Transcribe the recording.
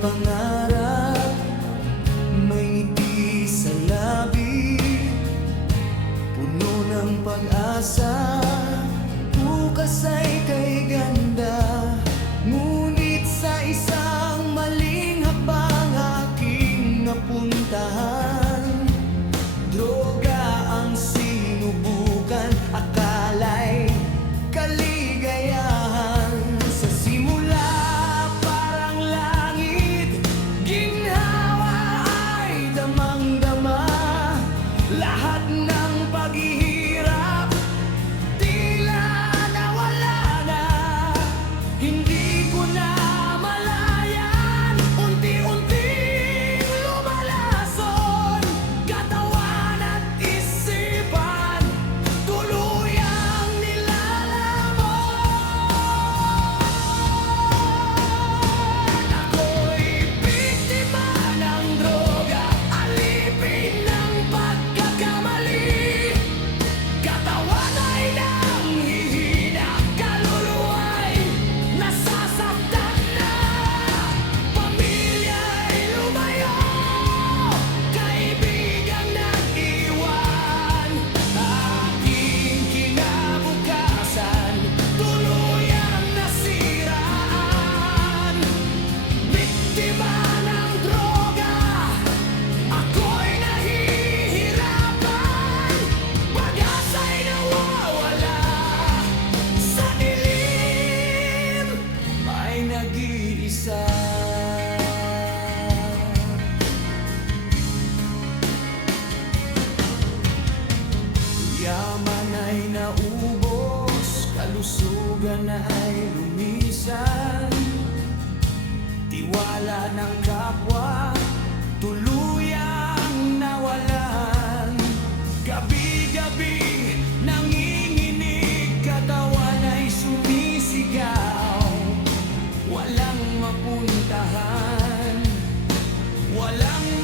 pangarap, may ngiti sa labi, puno ng pag-asa. Bukas ay kay ganda, ngunit sa isang maling hakbang aking napuntahan. Droga ang sinubukan, akala'y kaligayahan. Sa simula parang langit, ginhawa ay damang-dama. Lahat ng paghihirap tila nawala na. Hindi ko na malayan, unti-unting lumalason. Katawan at isipan, tuluyang nilalamon. Ako'y biktima ng droga, alipin ng pagkakamali. Katawan ay nanghihina, kaluluwa'y nasasaktan na. Pamilya'y lumayo, kaibigang nag-iwan. Aking kinabukasan, tuluyang nasiraan. Biktima ng droga, ako'y nahihirapan. Pag-asa'y nawawala, sa dilim ay nag-iisa. Yaman ay naubos, kalusugan ay lumisan. Tiwala ng kapwa, tuluyang nawalan. Gabi-gabi nanginginig, katawan ay sumisigaw. Walang mapuntahan, walang